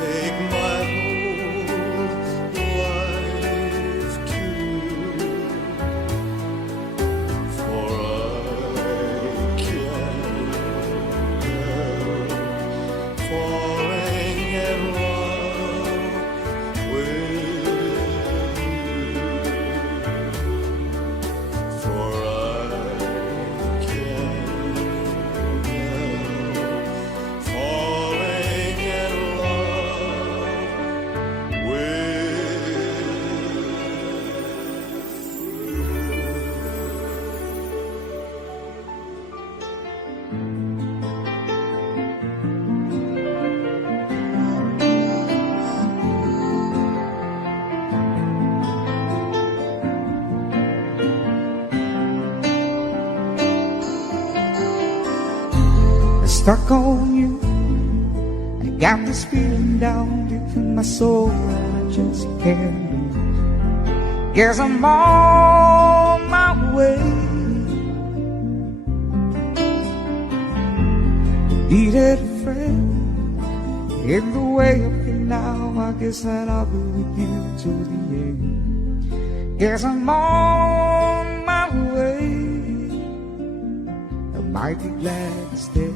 take my whole life too, for I can't help falling in love with you, for I can't help falling in love with you. Stuck on you, I got this feeling down deep in my soul and I just can't lose. Guess I'm on my way. Needed a friend in the way up here now. I guess that I'll be with you to the end. Guess I'm on my way. I might be glad to stay.